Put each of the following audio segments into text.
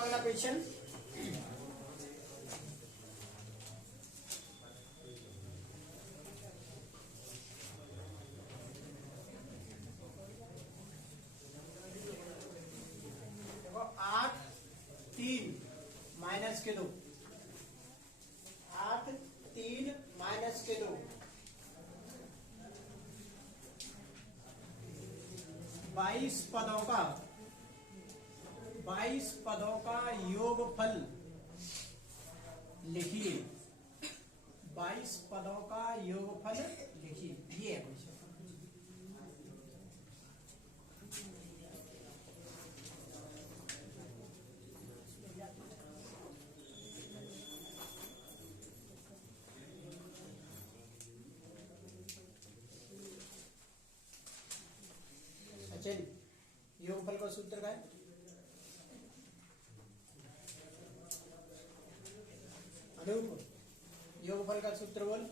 अगला क्वेश्चन। देखो 8 3 माइनस के 2, 8 3 माइनस के 2, 22 पदों का योगफल लिखिए। 22 पदों का योगफल लिखिए, ये है क्वेश्चन। अच्छा, योगफल का सूत्र क्या है? योगफल का सूत्र बोल।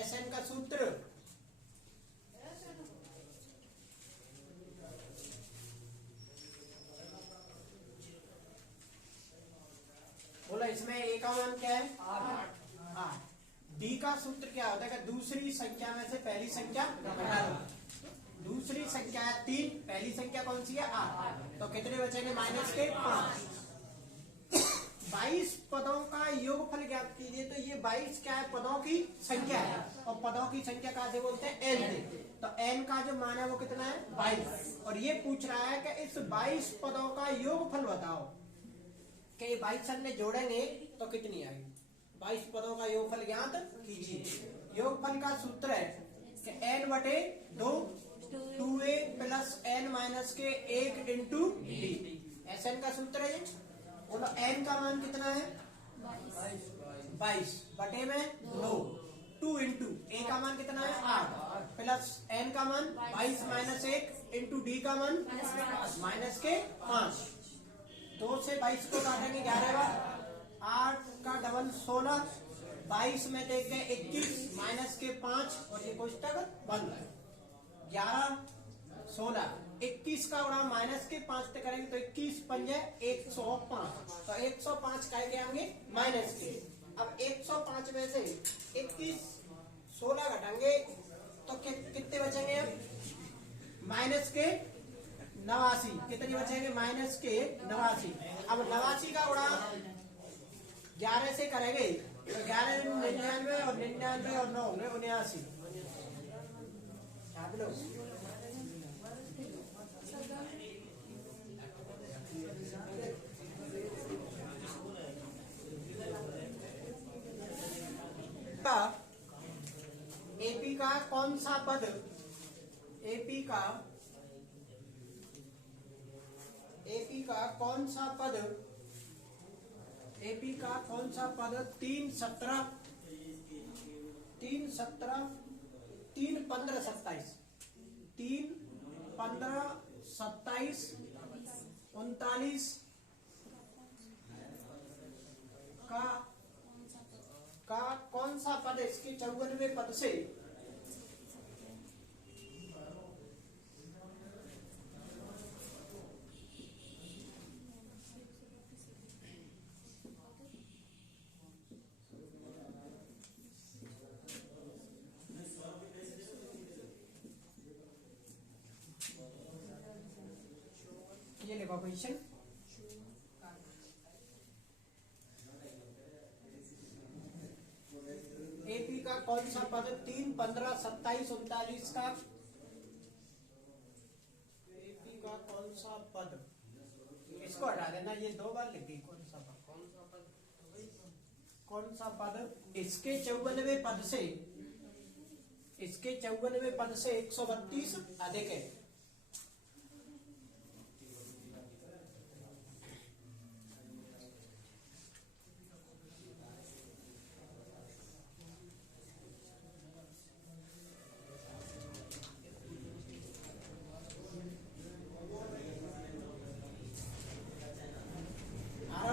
SN का सूत्र बोला। इसमें A का मान क्या है? 8। D का सूत्र क्या होता है? दूसरी संख्या में से पहली संख्या घटा दो। दूसरी संख्या है 3, पहली संख्या कौन सी है? 8। तो कितने बचेंगे? माइनस के 5। 22 पदों का योगफल ज्ञात कीजिए। तो ये 22 क्या है? पदों की संख्या है, और पदों की संख्या कहा से बोलते हैं? n। तो n का जो मान है वो कितना है? 22। और ये पूछ रहा है कि इस 22 पदों का योगफल बताओ कि ये 22 अन्य जोड़ेंगे तो कितनी आएगी। 22 पदों का योगफल ज्ञात कीजिए। योगफल का सूत्र है कि n/2 2a plus n minus के 1 इंटू डी। SN का सूत्र है। बोलो n का मान कितना है? 22 बटे में 2 इंटू a का मान कितना है? 8 प्लस n का मान 22 माइनस 1 इंटू डी का मान माइनस के 5। 2 से 22 को काटेंगे 11 बार। 8 का डबल 16, 22 में देख गए 21 माइनस के 5, और ये कोष्टक बंद। 11 16 21 का गुणा माइनस के 5 तक करेंगे तो 21 पंजे 105। तो 105 कह के आएंगे माइनस के। अब 105 में से 21 16 घटाएंगे तो कितने बचेंगे? अब माइनस के 89। कितनी बचेंगे? माइनस के 89। अब 89 का गुणा 11 से करेंगे तो 11 99 और 99 और 9 होंगे 79। छाप लो। एपी का कौन सा पद? एपी का कौन सा पद? एपी का कौन सा पद 3 17 3 17 3 15 27 3 15 27 39 का कौन सा पद इसके 54वें पद से ये लिखो क्वेश्चन। एपी का कौन सा पद 3 15 27 39 का? एपी का कौन सा पद? इसको हटा देना, ये 2 बार लिख दी। कौन सा पद इसके 54वें पद से 132 अधिक है।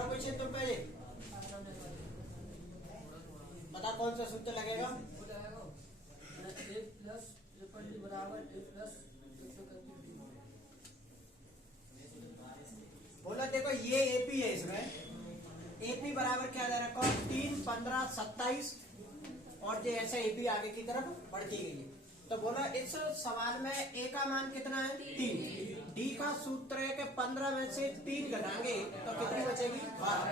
क्वेश्चन तुम पहले बता कौन सा सूत्र लगेगा? ये एपी है, इसमें एपी बराबर क्या दे रखा है 3, 15, 27 और जो ऐसे एपी आगे की तरफ बढ़ती गई है। तो बोला इस सवाल में ए का मान कितना है 3, डी का सूत्र है कि 15 में से 3 घटाएंगे तो कितनी बचेगी 12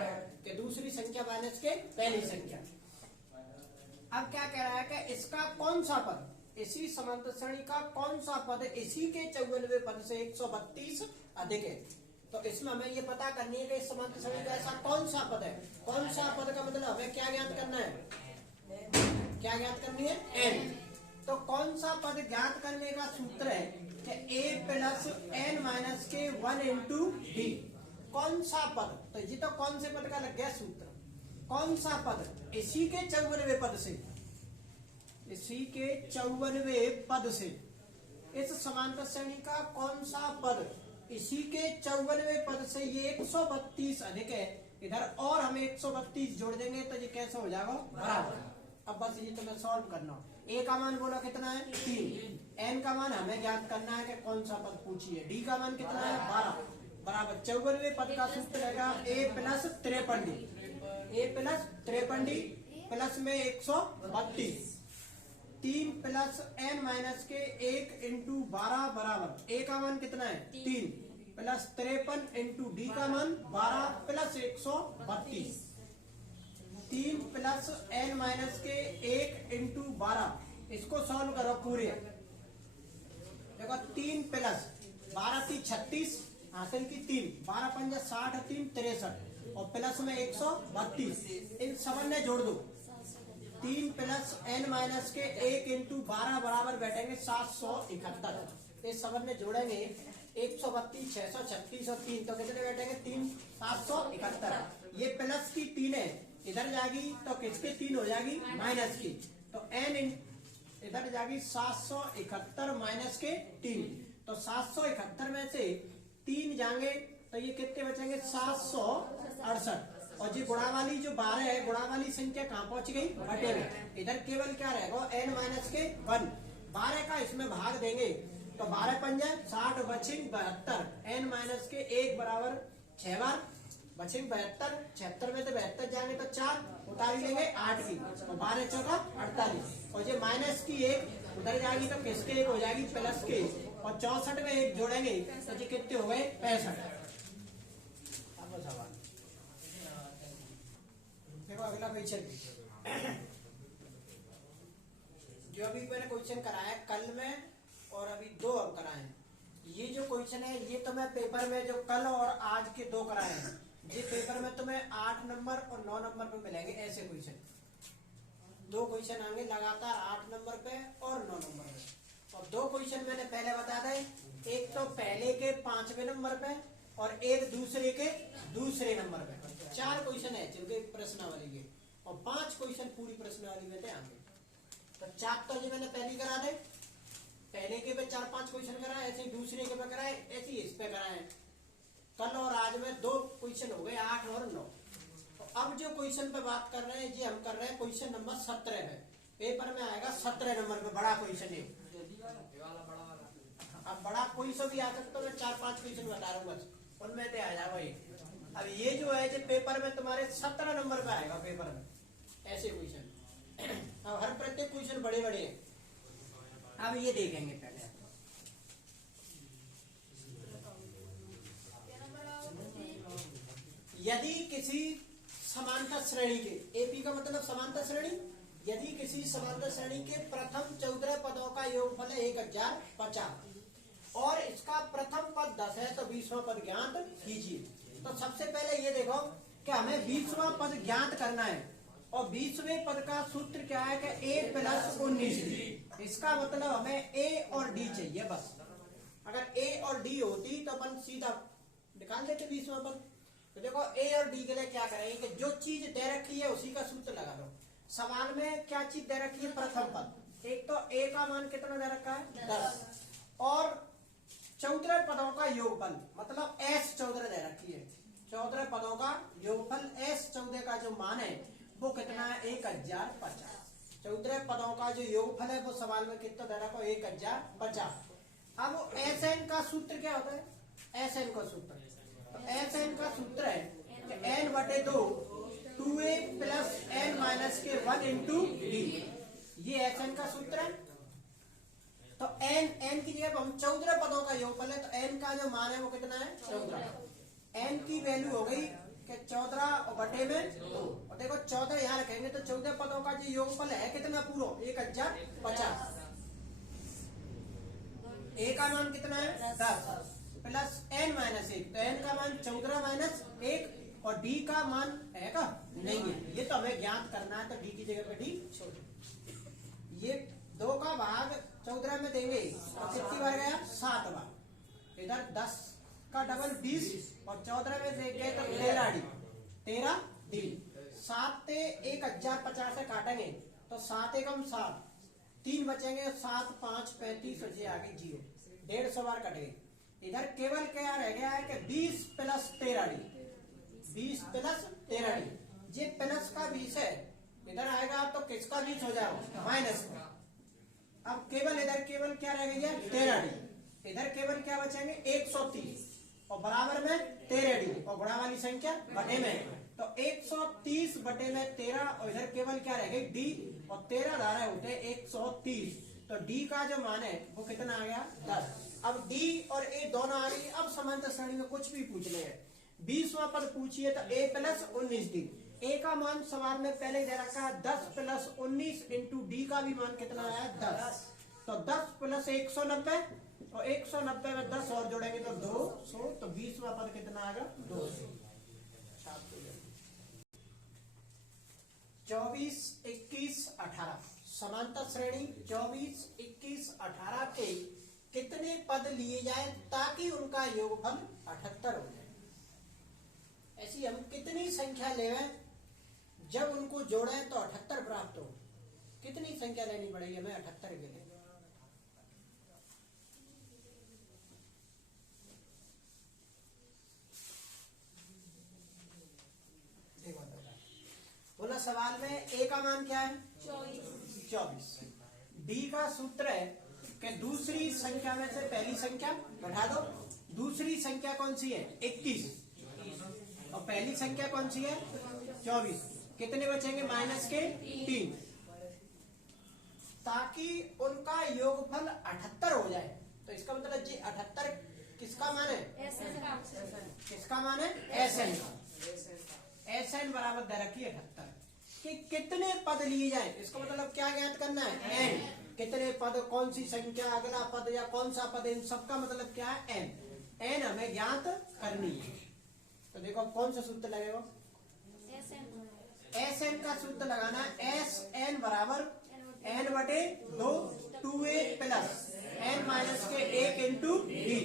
के दूसरी संख्या माइनस के पहली संख्या। अब क्या कह रहा है कि इसका कौन सा पद, इसी समांतर श्रेणी का कौन सा पद इसी के 54वें पद से 132 अधिक है। तो इसमें हमें ये पता करनी है कि इस समांतर श्रेणी का ऐसा कौन सा पद है। कौन सा पद का मतलब हमें क्या ज्ञात करना है, क्या ज्ञात करनी है एन। तो कौन सा पद ज्ञात करने का सूत्र है कि a प्लस एन माइनस के 1 इंटू डी। कौन सा पद, तो ये तो कौन से पद का लग गया सूत्र। कौन सा पद इसी के 54वें पद से, इसी के 54वें पद से इस समांतर श्रेणी का कौन सा पद इसी के 54वें पद से ये 132 अधिक है इधर, और हमें 132 जोड़ देंगे तो ये कैसे हो जाएगा बराबर। अब बस ये तुम्हें सॉल्व करना। ए का मान बोला कितना है 3, एन का मान हमें ज्ञात करना है कि कौन सा पद पूछिए, डी का मान कितना है 12 बराबर 54वें पद का सूत्र रहेगा ए प्लस 53 डी, ए प्लस 53 डी प्लस में 132, 3 प्लस एन माइनस के 1 इंटू 12 बराबर ए का मान कितना है 3 प्लस 53 इंटू डी का मान 12 प्लस 132, 3 प्लस एन माइनस के 1 इंटू 12। इसको सॉल्व करो पूरे, देखो 3 प्लस 12 3 36 हासिल की 3, 12 पंजा 60 3 63 और प्लस में 132, इन सब ने जोड़ दो। 3 प्लस एन माइनस के 1 इंटू 12 बराबर बैठेंगे 771। इस सब ने जोड़ेंगे 132, 636 और 3 तो कितने बैठेंगे 3, 771। ये प्लस की 3 है, इधर जाएगी तो किसके 3 हो जाएगी माइनस की, तो एन इधर जाएगी 771 माइनस के 3। तो 771 में से 3 जाएंगे तो ये कितने बचेंगे 768। और जी गुणा वाली जो 12 है, गुणा वाली संख्या कहाँ पहुंच गई घटे में, इधर केवल क्या रहेगा एन माइनस के 1। 12 का इसमें भाग देंगे तो 12 पंजा 60 बचेंगे 72, एन माइनस के 1 बराबर 6 बार बचेंगे 72, 76 में तो 72 जाएंगे तो 4 उतार लेंगे 8 की, तो 12 चौका 48 और ये माइनस की 1 उधर जाएगी तो किसके 1 हो जाएगी प्लस के, और 64 में 1 जोड़ेंगे तो ये कितने हो गए 65। अब सवाल देखो अगला क्वेश्चन जो अभी मैंने क्वेश्चन कराया कल में और अभी 2 अब कराए। ये जो क्वेश्चन है ये तो मैं पेपर में जो कल और आज के 2 कराए हैं, ये पेपर में तुम्हें 8 नंबर और 9 नंबर पे मिलेंगे। ऐसे क्वेश्चन 2 क्वेश्चन आएंगे लगातार 8 नंबर पे और 9 नंबर पे। और 2 क्वेश्चन मैंने पहले बता दें, एक तो पहले के 5वें नंबर पे और एक दूसरे के दूसरे नंबर पे। 4 क्वेश्चन है जिनके प्रश्नावली के और 5 क्वेश्चन पूरी प्रश्नावली में थे आगे। तो 4 तो ये मैंने पहली करा दे, पहले के पे 4-5 क्वेश्चन कराए, ऐसे दूसरे के पे कराए, ऐसे इस पे कराए। कल और आज में 2 क्वेश्चन हो गए 8 और 9। तो अब जो क्वेश्चन पे बात कर रहे हैं ये हम कर रहे हैं क्वेश्चन नंबर 17 में, पेपर में आएगा 17 नंबर पे बड़ा क्वेश्चन है। अब बड़ा कोई सा भी आ सकता है, मैं 4-5 क्वेश्चन बता रहा हूँ बस, उनमें से आ जाएगा ये। अब ये जो है जो पेपर में तुम्हारे 17 नंबर पे आएगा पेपर में ऐसे क्वेश्चन। अब हर प्रत्येक क्वेश्चन बड़े बड़े हैं। अब ये देखेंगे पहले, यदि किसी समांतर श्रेणी के, एपी का मतलब समांतर श्रेणी, यदि किसी समांतर श्रेणी के प्रथम 14 पदों का योगफल है 1050 और इसका प्रथम पद 10 है तो 20वां पद ज्ञात कीजिए। तो सबसे पहले ये देखो कि हमें 20वां पद ज्ञात करना है और 20वें पद का सूत्र क्या है कि a प्लस 19d। इसका मतलब हमें a और d चाहिए बस। अगर a और d होती तो अपन सीधा निकाल देते 20वां पद। तो देखो a और d के लिए क्या करेंगे कि जो चीज दे रखी है उसी का सूत्र लगा दो। सवाल में क्या चीज दे रखी है प्रथम पद, एक तो a का मान कितना दे रखा है 10 और 14 पदों का योगफल मतलब s 14 दे रखी है। 14 पदों का योगफल s 14 का जो मान है वो कितना है 1050। 14 पदों का जो योगफल है वो सवाल में कितना दे रखा है 1050। अब एस एन का सूत्र क्या होता है, एस एन का सूत्र तो एस एन का सूत्र है कि एन बटे 2 2a प्लस एन माइनस के 1 इंटू डी। ये एस एन का सूत्र है। तो एन की जगह हम 14 पदों का योगफल है, तो एन का जो मान है वो कितना है 14। एन की वैल्यू हो गई कि 14 और बटे में 2, और देखो 14 यहाँ रखेंगे तो 14 पदों का जो योगफल है कितना पूरा 1050। ए का मान कितना है 10 प्लस एन माइनस 1, तो एन का मान 14 माइनस 1, और डी का मान है का नहीं है, ये तो हमें ज्ञात करना है, तो डी की जगह पे डी छोड़। ये 2 का भाग 14 में देंगे तो कितनी बार गया 7 बार। इधर 10 का डबल 20 और 14 में देंगे तो 13 डी। 7 से 1050 से काटेंगे तो 7 एकम 7, 3 बचेंगे, 7 5 35 बचे आगे 0, 150 बार कट गए। इधर केवल क्या रह गया है कि 20 प्लस 13 डी, 20 प्लस 13 डी। ये प्लस का 20 है, इधर आएगा तो किसका 20 हो जाएगा माइनस का। अब केवल इधर केवल क्या रह गई है 13 डी, इधर केवल क्या बचेंगे 130, और बराबर में 13 डी, और गुणा वाली संख्या बटे में, तो 130 बटे में 13, और इधर केवल क्या रह गई डी, और 13 धारा होते 130, तो डी का जो मान है वो कितना आ गया 10। अब डी और ए दोनों आ गई। अब समांतर श्रेणी में कुछ भी पूछ ले, 20वां पद पूछिए तो a प्लस 19 डी। ए का मान सवाल में पहले दे रखा है 10 प्लस 19 इंटू डी का भी मान कितना आया 10, तो 10 प्लस 190, और 190 में 10 और जोड़ेंगे तो 200, तो 20वां पद कितना आएगा 200। 24, 21, 18 समांतर श्रेणी 24, 21, 18 के कितने पद लिए जाए ताकि उनका योगफल 78 हो जाए। ऐसी हम कितनी संख्या लेवे जब उनको जोड़े तो 78 प्राप्त हो। कितनी संख्या लेनी पड़ेगी हमें 78 के लिए? बोला सवाल में ए का मान क्या है 24। डी का सूत्र है कि दूसरी संख्या में से पहली संख्या घटा दो। दूसरी संख्या कौन सी है 21, और पहली संख्या कौन सी है 24। कितने बचेंगे माइनस के 3, ताकि उनका योगफल 78 हो जाए। तो इसका मतलब जी 78 किसका मान है किसका मान है एस एन का। एस एन बराबर दे रखी 78 कि कितने पद लिए जाए। इसका मतलब क्या ज्ञात करना है एन, कितने पद, कौन सी संख्या, अगला पद या कौन सा पद, इन सबका मतलब क्या है एन। एन हमें ज्ञात करनी है। तो देखो कौन सा सूत्र लगेगा एस एन का सूत्र लगाना है एस एन बराबर एन बटे 2 2a प्लस एन माइनस के 1 इंटू डी।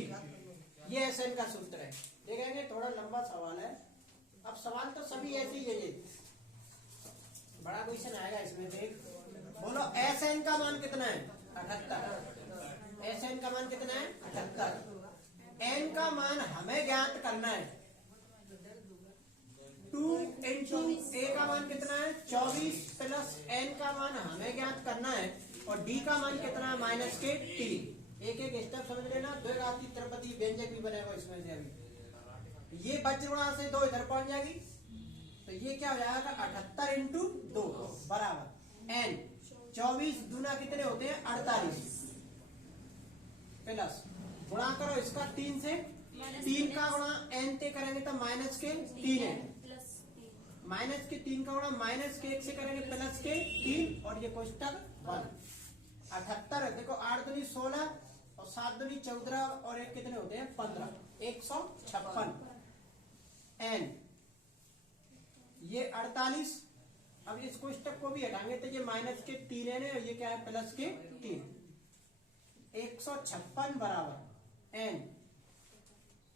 ये एस एन का सूत्र है। देखेंगे थोड़ा लंबा सवाल है। अब सवाल तो सभी ऐसे ही है, ये बड़ा क्वेश्चन आएगा इसमें। देख बोलो एस एन का मान कितना है 78। एस एन का मान कितना है 78। एन का मान हमें ज्ञात करना है 2 इंटू ए का मान कितना है 24 प्लस एन का मान हमें ज्ञात करना है, और डी का मान कितना है माइनस के 3। एक एक स्टेप समझ लेना। द्विघाती त्रिपदी व्यंजक भी बनेगा इसमें से। अभी ये बज्रगुणा से 2 इधर पहुंच जाएगी, तो ये क्या हो जाएगा 78 इंटू 2 बराबर एन। 24 दूना कितने होते हैं 48, प्लस गुणा करो इसका 3 से, 3 का गुणा एन से करेंगे तो माइनस के 3 है, माइनस के 3 का गुणा माइनस के 1 से करेंगे प्लस के 3, और ये कोष्टक 1। 78 देखो 8 दूनी 16 और 7 दूनी 14 और 1 कितने होते हैं 15, 156 एन। ये 48। अब इस कोष्टक को भी हटाएंगे तो ये माइनस के 3 है, ये क्या है प्लस के 3। 156 बराबर एन।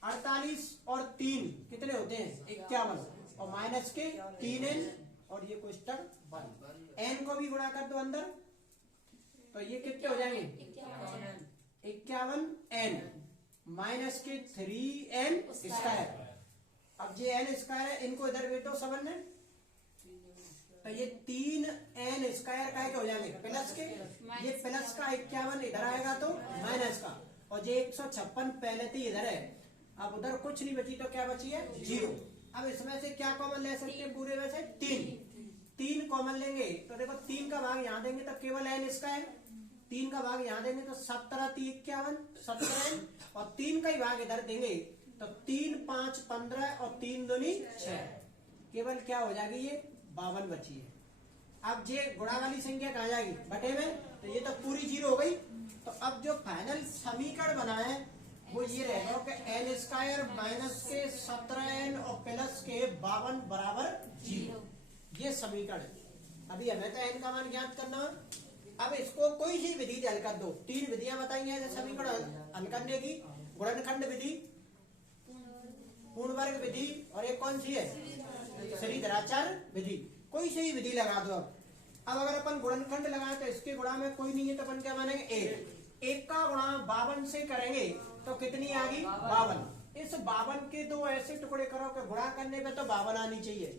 48 और 3 कितने होते हैं 51, और माइनस के 3 एन, और ये कोष्टक 1। एन को भी गुणा कर दो अंदर, तो ये कितने हो जाएंगे 51 एन माइनस के 3 एन स्क्वायर। अब ये एन स्क्वायर है, इनको इधर बैठो समझ में, तो ये 3 एन स्क्वायर का हो जाएंगे प्लस के, ये प्लस का 51 इधर आएगा तो माइनस का, और ये 156 पहले थी इधर है। अब उधर कुछ नहीं बची तो क्या बची है 0। अब इसमें से क्या कॉमन ले सकते हैं पूरे में से 3 कॉमन लेंगे तो देखो 3 का भाग यहाँ देंगे तो केवल n इसका है, 3 का भाग यहाँ देंगे तो 17×3 = 17n और 3 का ही भाग इधर देंगे तो 3 5 15 और 3 दूनी 6, केवल क्या हो जाएगी ये 52 बची है। अब ये गुणा वाली संख्या कहाँ जाएगी बटे में, तो ये तो पूरी 0 हो गई। तो अब जो फाइनल समीकरण बना है वो ये रहेगा कि n² माइनस के 17n और प्लस के 52 बराबर 0, ये समीकरण है। अभी हमें तो n का मान ज्ञात करना है। अब इसको कोई सी विधि से हल कर दो, 3 विधियां बताई हैं समीकरण हल करने की, गुणनखंड विधि, पूर्ण वर्ग विधि और एक कौन सी है श्रीधराचार्य विधि, कोई सी ही विधि लगा दो। अब अगर अपन गुणनखंड लगाए तो इसके गुणा में कोई नहीं है तो अपन क्या मानेंगे 1 का गुणा 52 से करेंगे तो कितनी आ गई 52। इस 52 के दो ऐसे टुकड़े करो कि गुणा करने पे तो 52 आनी चाहिए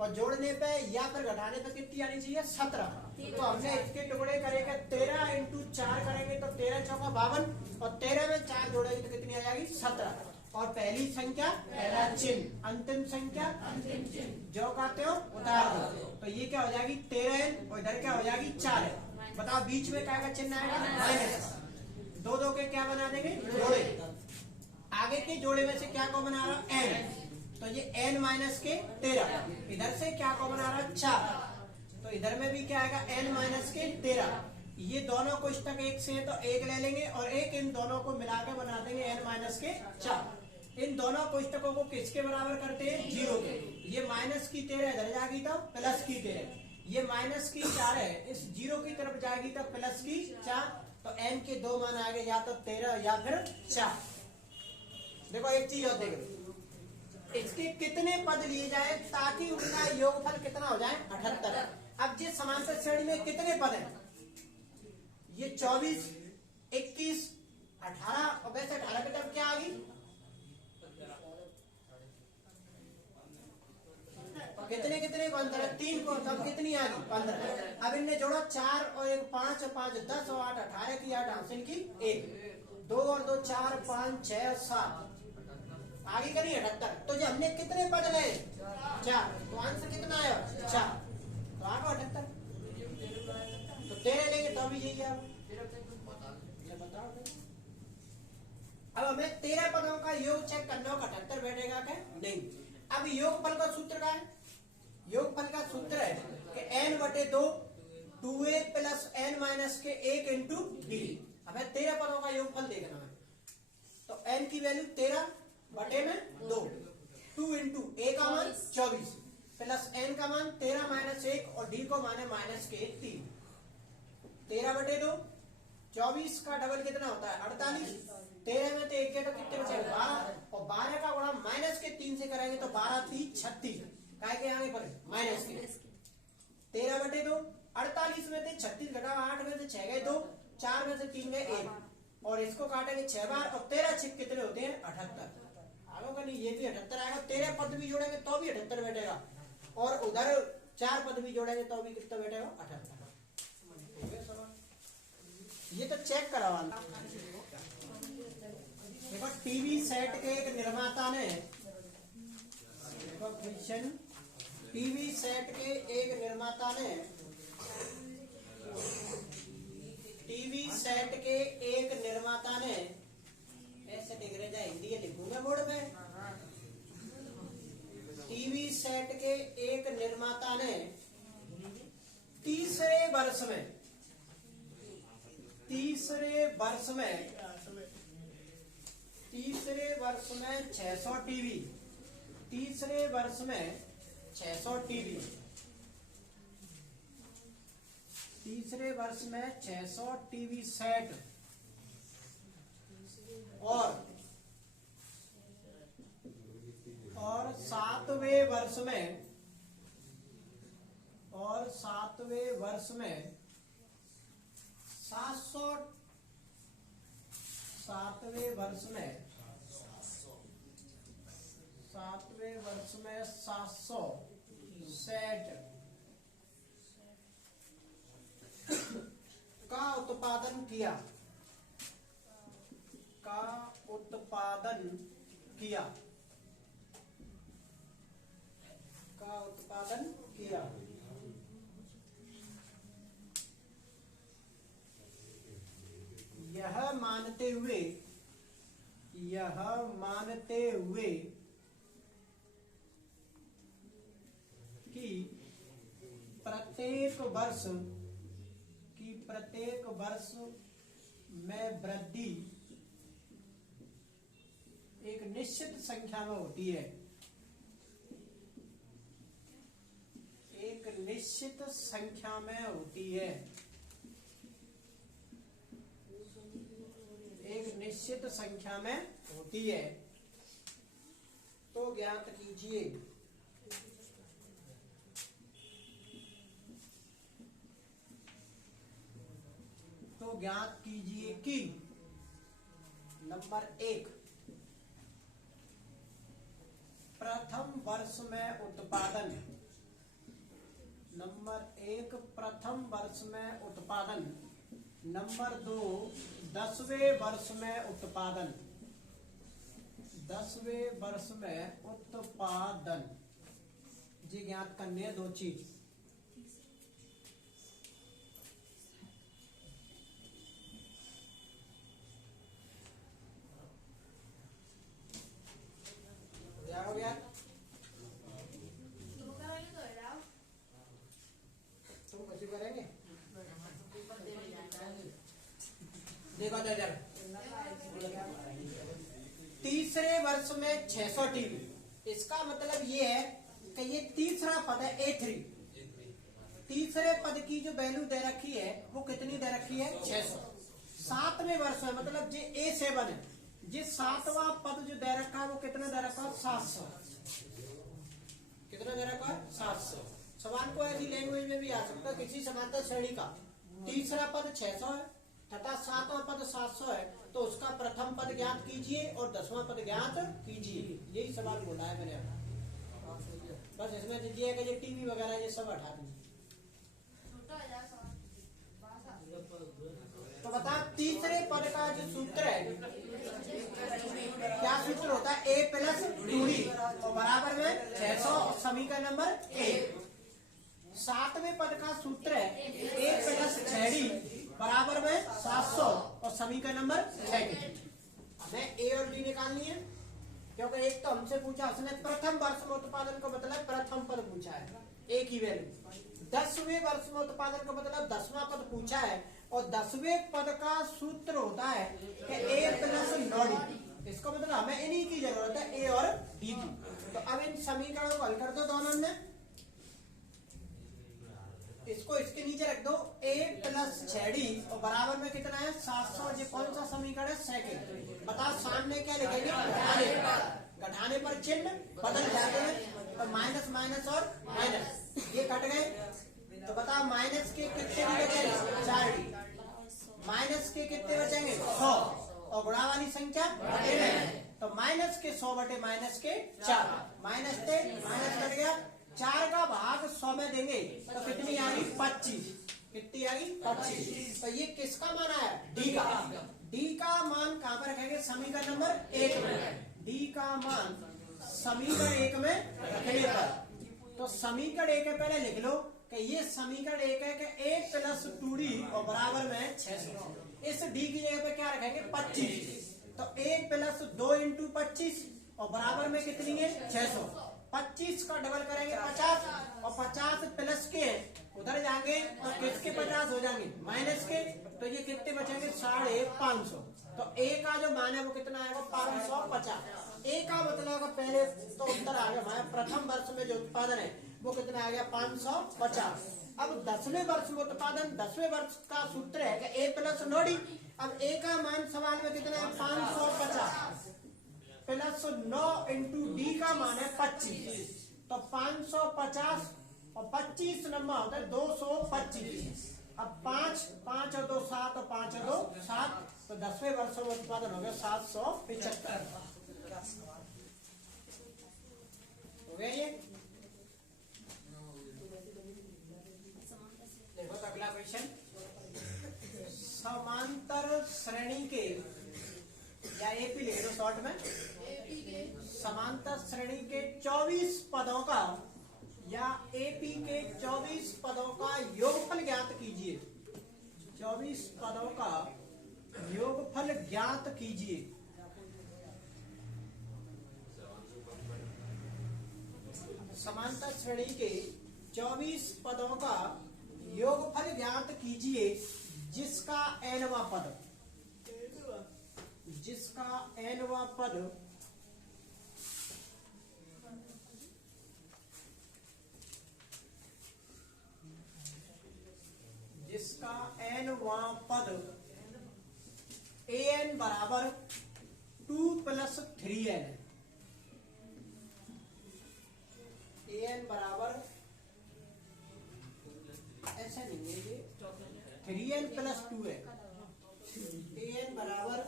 और जोड़ने पे या फिर घटाने पे कितनी आनी चाहिए 17। तो हमने इसके टुकड़े करेंगे 13 × 4 करेंगे तो 13 चौका 52 और 13 में 4 जोड़ेंगे तो कितनी आ जाएगी 17। और पहली संख्या पहला चिन्ह, अंतिम संख्या अंतिम चिन्ह, जो कहते हो उतार दो तो ये क्या हो जाएगी 13n और इधर क्या हो जाएगी 4n। बताओ बीच में क्या का चिन्ह आएगा माइनस, दो के क्या बना देंगे जोड़े, आगे के जोड़े में से क्या कॉमन आ रहा है n, तो ये n माइनस के 13, इधर से क्या कॉमन आ रहा है 4, तो इधर में भी क्या आएगा n माइनस के 13। ये दोनों कोष्टक एक से है तो एक ले लेंगे और एक इन दोनों को मिला के बना देंगे n माइनस के 4। इन दोनों कोष्टकों को किसके बराबर करते हैं 0 के, ये माइनस की 13 इधर जाएगी तो प्लस की 13, ये माइनस की 4 है इस 0 की तरफ जाएगी तो प्लस की 4, तो n के दो मान आ गए या तो 13 या फिर 4। देखो एक चीज और देख लो, इसके कितने पद लिए जाए ताकि उनका योगफल कितना हो जाए 78। अब जिस समांतर श्रेणी में कितने पद हैं ये 24 21 18 और वैसे 18 की तरफ क्या आ गई कितने कितने को अंतर है 3 को, तब कितनी आ गई 15। अब इनने जोड़ा 4 और 1 5 और 5 10 और 8 18 की 8 हासिल की 1, 2 और 2 4 5 6 और 7 आगे करिए 78। तो जो हमने कितने पद गए 4, तो आंसर कितना आया 4, तो आ गया 78। तो 13 लेंगे तो अभी यही है। बताओ अब हमें 13 पदों का योग चेक करना हो 78 बैठेगा क्या नहीं। अब योगफल का सूत्र क्या है, योगफल का सूत्र है कि n/2 2a plus n minus के 1 इंटू d। हमें 13 पदों का योगफल देखना है तो n की वैल्यू 13 बटे में 2, 2 इंटू a का मान 24 प्लस n का मान 13 माइनस 1 और d को माने माइनस के 3। 13/2 24 का डबल कितना होता है 48, 13 में तो 1 तो कितने बचेगा 12 और 12 का गुणा माइनस के 3 से करेंगे तो 12 3 36 काय के आगे पर माइनस के 13/2 48 में से 36 घटाओ 8 में से 6 गए 2, 4 में से 3 गए 1 और इसको काटेंगे 6 बार और 13 6 कितने होते हैं 78। आगे नहीं ये भी 78 आएगा, 13 पद भी जोड़ेंगे तो भी 78 बैठेगा और उधर 4 पद भी जोड़ेंगे तो भी कितना बैठेगा 78। ये तो चेक करवाना। देखो टीवी सेट के एक निर्माता ने, देखो क्वेश्चन, टीवी सेट के एक निर्माता ने, टीवी सेट के एक निर्माता ने, ऐसे लिख रहे जाए हिंदी लिखूंगा बोर्ड पे, टीवी सेट के एक निर्माता ने तीसरे वर्ष में 600 टीवी, तीसरे वर्ष में 600 टीवी, तीसरे वर्ष में 600 टीवी सेट और सातवें वर्ष में 700 सेट का उत्पादन किया, का उत्पादन किया। यह मानते हुए कि प्रत्येक वर्ष में वृद्धि एक निश्चित संख्या में होती है, एक निश्चित संख्या में होती है, एक निश्चित संख्या में होती है, तो ज्ञात कीजिए कि नंबर 1, प्रथम वर्ष में उत्पादन, नंबर 1 प्रथम वर्ष में उत्पादन, नंबर 2 10वें वर्ष में उत्पादन, 10वें वर्ष में उत्पादन, जी ज्ञात करने 2 चीज। हो गया तुम कैसे करेंगे? देखो तीसरे वर्ष में 600 टीवी, इसका मतलब ये है कि ये तीसरा पद है A3। तीसरे पद की जो वैल्यू दे रखी है वो कितनी दे रखी है? 600। 7वें वर्ष में मतलब जो A7 है, जिस 7वां पद जो दे रखा है वो कितना दे रखा है? 700। कितना दे रखा है? 700। सवाल को ऐसी लैंग्वेज में भी आ सकता है, किसी समांतर श्रेणी का तीसरा पद 600 है तथा 7वां पद 700 है, तो उसका प्रथम पद ज्ञात कीजिए और 10वां पद ज्ञात कीजिए। यही सवाल बोला है मैंने। बस इसमें ये है कि ये टीवी वगैरह ये सब हटा दीजिए। तो बता तीसरे पद का जो सूत्र है, क्या सूत्र होता है? A प्लस 2D और बराबर में 600 और समीकरण नंबर 1। 7वें पद का सूत्र है A प्लस 6D बराबर में 700 और समीकरण नंबर 6। हमें A और D निकालनी है, क्योंकि एक तो हमसे पूछा उसने प्रथम वर्ष में उत्पादन का मतलब प्रथम पद पूछा है, A की वैल्यू। 10वें वर्ष में उत्पादन का मतलब 10वां पद पूछा है, और 10वें पद का सूत्र होता है कि A प्लस 9D। इसको मतलब हमें इन्हीं की जरूरत है, A और D की। तो अब इन समीकरणों को हल कर दो दोनों में, इसको इसके नीचे रख दो A प्लस 6D और बराबर में कितना है? 700। ये कौन सा समीकरण है? सेकंड। बताओ सामने क्या लिखेंगे? घटाने पर चिन्ह बदल जाते हैं, तो माइनस माइनस और माइनस ये कट गए। तो बताओ माइनस के कितने बचेंगे? 4D। माइनस के कितने बचेंगे? 100 और गुणा वाली संख्या तो माइनस के 100 बटे माइनस के 4। माइनस से माइनस कट गया, 4 का भाग 100 में देंगे तो कितनी आ गई? 25। कितनी आ गई? 25। तो ये किसका मान है? D का। D का मान कहाँ पर रखेंगे? समीकरण नंबर 1 में। D का मान समीकरण 1 में रखने पर, तो समीकरण 1 पहले लिख लो कि ये समीकरण 1 है कि A प्लस 2D और बराबर में 600। इस D की जगह पे क्या रखेंगे? 25। तो A प्लस 2 इंटू 25 और बराबर में कितनी है? 600। 25 का डबल करेंगे 50 और 50 प्लस के उधर जाएंगे और किसके 50 हो जाएंगे? माइनस के। तो ये कितने बचेंगे? 550। तो A का जो मान है वो कितना आएगा? 550। A का मतलब पहले तो उत्तर आ गया हमारे प्रथम वर्ष में जो उत्पादन है वो कितना आ गया? 550। अब 10वें वर्ष में उत्पादन, 10वें वर्ष का सूत्र है कि A प्लस 9D। अब A का मान सवाल में कितना है? 550 प्लस 9 इंटू D का मान है 25। तो 550 और 25 नंबर होता है 225। अब 5 और 2 7 और 5 और 2 7। तो 10वें वर्ष में उत्पादन हो गया 775। हो गया ये। देखो तो अगला क्वेश्चन, समांतर श्रेणी के या एपी लिख दो शॉर्ट में, समांतर श्रेणी के 24 पदों का या एपी के 24 पदों का योगफल ज्ञात कीजिए। 24 पदों का योगफल ज्ञात कीजिए। समांतर श्रेणी के 24 पदों का योगफल ज्ञात कीजिए जिसका nवां पद जिसका nवां पद an बराबर 2 + 3n है। an बराबर ऐसा नहीं है, ये 3n + 2 है। an बराबर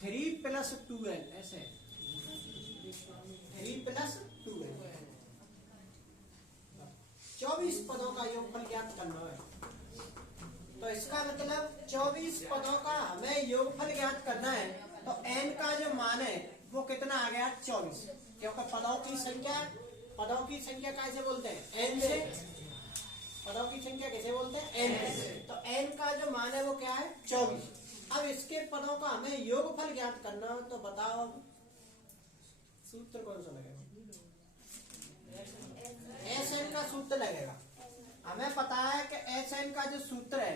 3 + 2n ऐसे है, 3 + 2n। 24 पदों का योगफल ज्ञात करना है। तो इसका मतलब 24 पदों का हमें योगफल ज्ञात करना है। तो n का जो मान है वो कितना आ गया? 24, क्योंकि पदों की संख्या कैसे बोलते हैं? n से। पदों की संख्या कैसे बोलते हैं? n से। तो n का जो मान है वो क्या है? 24। अब इसके पदों का हमें योगफल ज्ञात करना हो तो बताओ सूत्र कौन सा लगेगा? Sn का सूत्र लगेगा। हमें पता है कि Sn का जो सूत्र है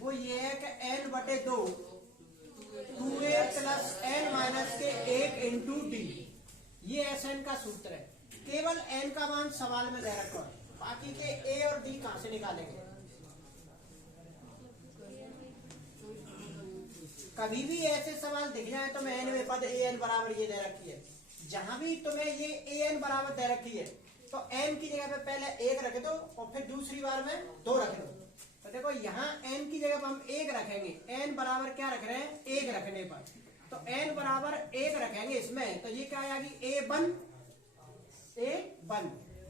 वो ये है कि n/2 2a + n - के 1 × d। ये Sn का सूत्र है। केवल n का मान सवाल में दे रखा है, बाकी के a और d कहां से निकालेंगे? कभी भी ऐसे सवाल दिख जाए तो मैं n पद an बराबर ये दे रखी है, जहां भी तुम्हें ये an बराबर दे रखी है तो n की जगह पे पहले 1 रख दो और फिर दूसरी बार में 2 रख दो। तो देखो यहाँ n की जगह पर हम 1 रखेंगे। n बराबर क्या रख रहे हैं? 1 रखने पर तो n बराबर 1 रखेंगे इसमें, तो ये क्या आएगी? a1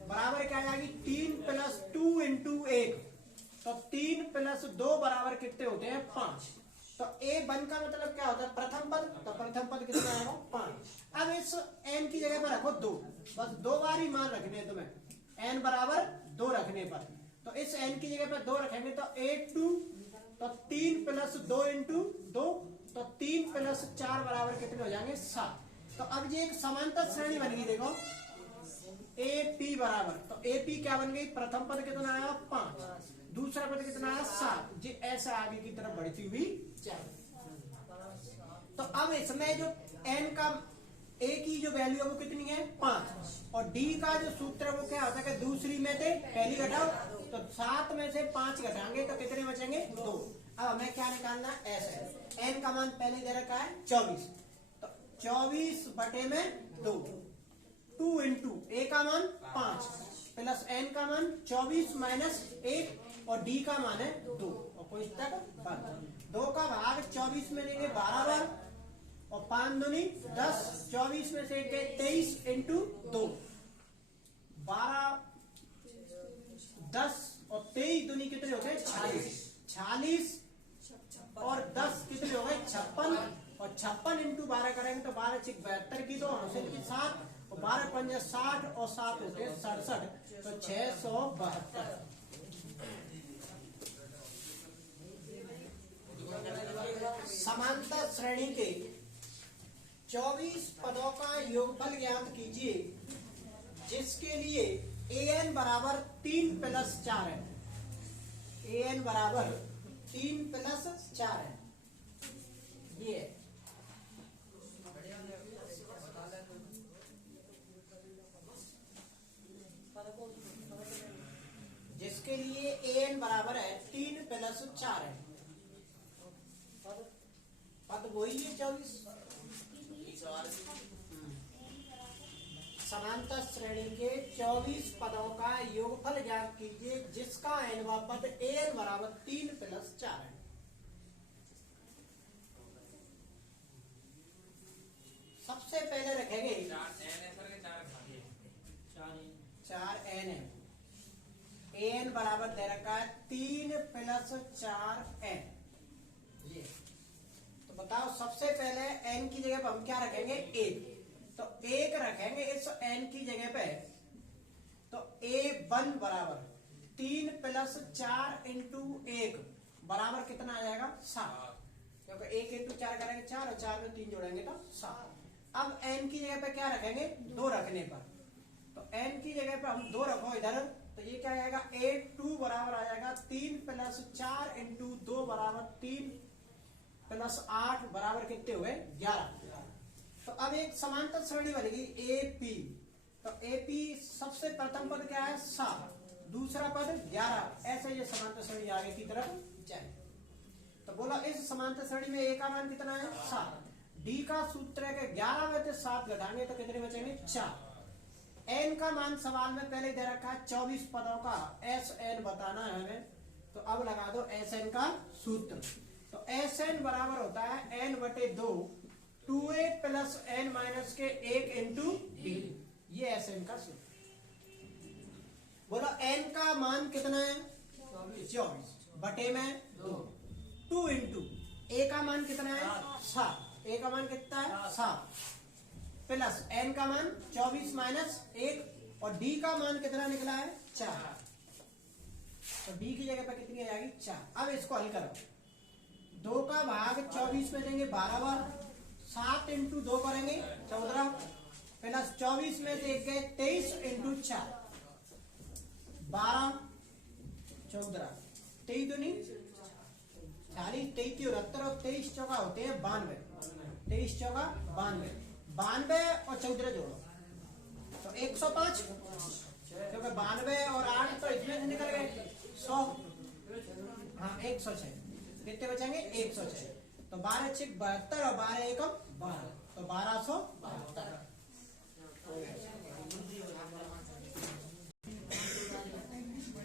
बराबर क्या आएगी? 3 + 2 × 1। तो 3 + 2 बराबर कितने होते हैं? 5। तो a1 का मतलब क्या होता है? प्रथम पद। तो प्रथम पद कितना आएगा? 5। अब इस n की जगह पर रखो 2, बस 2 बार ही मान रखने हैं तुम्हें। n बराबर 2 रखने पर तो इस n की जगह पर 2 रखेंगे तो a2, तो 3 + 2 × 2, तो 3 + 4 बराबर कितने हो जाएंगे? 7। तो अब ये एक समांतर श्रेणी बन गई। देखो AP बराबर, तो AP क्या बन गई? प्रथम पद कितना आया? 5, दूसरा पद कितना आया? 7। जी ऐसा आगे की तरफ बढ़ती हुई जाए। तो अब इसमें जो n का a की जो वैल्यू है वो कितनी है? 5। और d का जो सूत्र है वो क्या होता है कि दूसरी में से पहली घटाओ, तो 7 में से 5 घटाएंगे तो कितने बचेंगे? 2। अब हमें क्या निकालना है? ऐसे n का मान पहले दे रखा है 24, तो 24/2 2 × a का मान 5 प्लस n का मान 24 - 1 और d का मान है 2 और कोई तक 2 का भाग 24 में लेंगे 12 बार और 5 दूनी 10, 24 में से 23 × 2 12, 10 और 23 दूनी कितने हो गए? 46 और 10 कितने हो गए? 56 और 56 × 12 करेंगे तो 12 × 6 72 की 2 की 7 और 12 × 5 60 और 7 होते 67, तो 672। समांतर श्रेणी के 24 पदों का योगफल ज्ञात कीजिए जिसके लिए an बराबर 3 + 4 है। an बराबर 3 + 4 है। ये जिसके लिए an बराबर है 3 + 4 है। पद वही है 24। समांतर श्रेणी के 24 पदों का योगफल ज्ञात कीजिए जिसका nवां पद an बराबर 3 + 4 है। सबसे पहले रखेंगे 4n है। an बराबर दे रखा है 3 + 4n। ये तो बताओ सबसे पहले n की जगह पर हम क्या रखेंगे? 1। तो 1 रखेंगे इस n की जगह पे, तो a1 बराबर 3 + 4 × 1 बराबर कितना आ जाएगा 7, क्योंकि 1 × 4 करेंगे 4 और 4 में 3 जोड़ेंगे तो 7। अब n की जगह पे क्या रखेंगे 2 रखने पर, तो n की जगह पे हम 2 रखो इधर, तो ये क्या आएगा a2 बराबर आ जाएगा 3 + 4 × 2 बराबर 3 + 8 बराबर कितने हुए 11। तो अब एक समांतर श्रेणी बनेगी AP, तो AP सबसे प्रथम पद क्या है 7, दूसरा पद 11, ऐसे ये समांतर श्रेणी आगे की तरफ जाए। तो बोला इस समांतर श्रेणी में A का मान कितना है 7, D का सूत्र है कि 11 में से 7 घटाएंगे तो कितने बचेंगे 4, n का मान सवाल में पहले दे रखा है 24 पदों का Sn बताना है हमें, तो अब लगा दो Sn का सूत्र। तो Sn बराबर होता है n/2 2a + n - के 1 × d, ये Sn का सूत्र। बोलो n का मान कितना है 24 बटे में 2 × a का मान कितना है 7, a का मान कितना है 7 प्लस n का मान 24 - 1 और d का मान कितना निकला है 4, तो d की जगह पर कितनी आ जाएगी 4। अब इसको हल करो, 2 का भाग 24 में देंगे 12 बार, 7 × 2 करेंगे 14 प्लस 24 में से 1 गए 23 × 4 12 14 23 दूनी 40 23 69 और 23 चौका होते हैं 92, 23 चौका 92, 92 और 14 जोड़ो तो 105, क्योंकि 92 और 8 तो इसमें से निकल गए 100, हाँ 106, कितने बचेंगे 106, तो 12 × 6 72 और 12 × 1 12, तो 1272।